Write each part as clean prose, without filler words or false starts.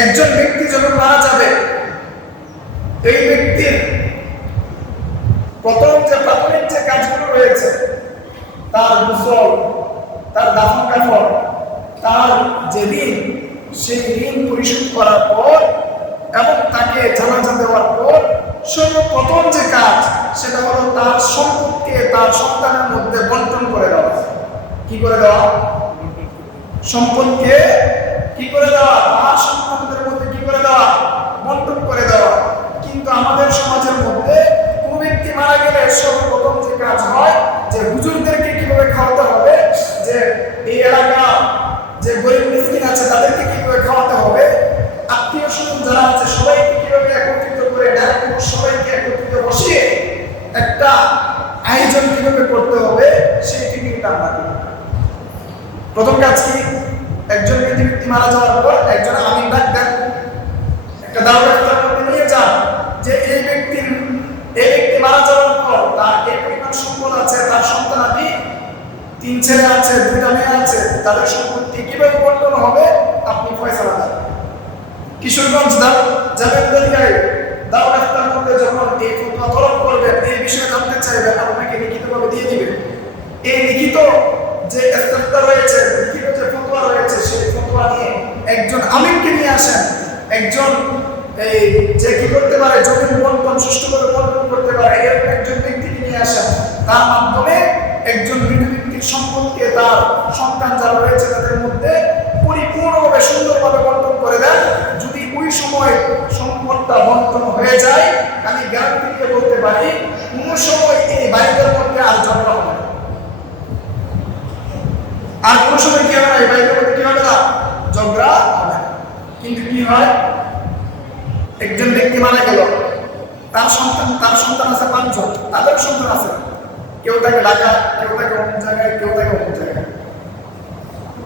একজন ব্যক্তি যখন মারা যাবে, এই ব্যক্তির প্রথম যে প্রাথমিক যে কাজগুলো রয়েছে, তার গোসল, তার দাফন কাফন, তার যে ঋণ, সেই ঋণ পরিশোধ করার পর এবং তাকে জানাজা দেওয়ার পর সর্বপ্রথম যে কাজ, সেটা হলো তার সম্পদকে তার সন্তানের মধ্যে বন্টন করে দেওয়া। কি করে দেওয়া? সম্পদকে কি করে দেওয়া? তার সন্তানদের মধ্যে কি করে দেওয়া? বন্টন করে দেওয়া। কিন্তু আমাদের সমাজের মধ্যে কোনো ব্যক্তি মারা গেলে সর্বপ্রথম যে কাজ হয়, যে হুজুরদেরকে কিভাবে খাওয়াতে হবে, যে এই এলাকা যে গরিব মিসকিন আছে তাদেরকে কিভাবে খাওয়াতে হবে, আত্মীয় স্বজন যারা আছে সবাইকে কিভাবে একত্রিত করে ডাইরেক্ট সবাইকে একত্রিত বসিয়ে একটা আয়োজন কিভাবে করতে হবে, সেই টিকিটটা আমরা দিই। প্রথম কাজ কি? একজন ব্যক্তি মারা যাওয়ার পর একজন আমিন ডাক দেন, একটা দাওয়াত তার মধ্যে নিয়ে যান যে এই ব্যক্তি মারা যাওয়ার পর তার এই পরিমাণ সম্পদ আছে, তার সন্তানাদি 3 ছেলে আছে, 2টা মেয়ে আছে, তাদের সম্পত্তি কিভাবে বন্টন হবে আপনি ফয়সালা দেন। কিশোরগঞ্জ যাবেন দলিয়ায় দাওয়াত তার মধ্যে যখন এই ফতোয়া তলব করবেন, এই বিষয়ে জানতে চাইবেন, আপনাকে লিখিতভাবে দিয়ে দিবেন। এই লিখিত যে ইস্তেফতা রয়েছে, লিখিত যে ফতোয়া রয়েছে, সেই ফতোয়া নিয়ে একজন আমিনকে নিয়ে আসেন, একজন এই যে কি করতে পারে, জমিন বন্টন সুষ্ঠুভাবে বন্টন করতে পারে এরকম একজন ব্যক্তিকে নিয়ে আসেন। তার মাধ্যমে একজন মৃত ব্যক্তির সম্পদকে তার সন্তান যারা রয়েছে তাদের মধ্যে পরিপূর্ণভাবে সুন্দরভাবে বন্টন করে দেন। যদি ওই সময় সম্পদটা বন্টন হয়ে যায়, আমি গ্যারান্টি দিয়ে বলতে পারি কোনো সময় এই বাইরের মধ্যে আর ঝগড়া হবে না। আর কোনো সময় কি হবে না, এই বাইরের মধ্যে কি হবে না, ঝগড়া হবে না। কিন্তু কি হয়, একজন ব্যক্তি মারা গেল, তার সন্তান আছে 5 জন, তাদের সন্তান আছে, কেউ থাকে ঢাকা, কেউ থাকে অন্য জায়গায়, কেউ থাকে অন্য জায়গায়।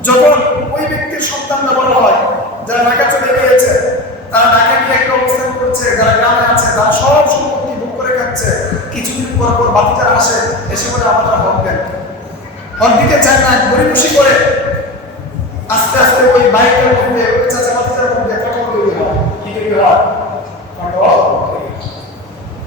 যখন ওই ব্যক্তির সন্তানরা বড় হয়, যারা ঢাকা চলে গিয়েছে, তারা ঢাকা গিয়ে একটা অবস্থান করছে, যারা গ্রামে আছে তারা সব সম্পত্তি ভোগ করে খাচ্ছে। কিছুদিন পর বাতিজারা আসে, এসে বলে আমাদের হক দেন। হক দিতে চায় না, গরিব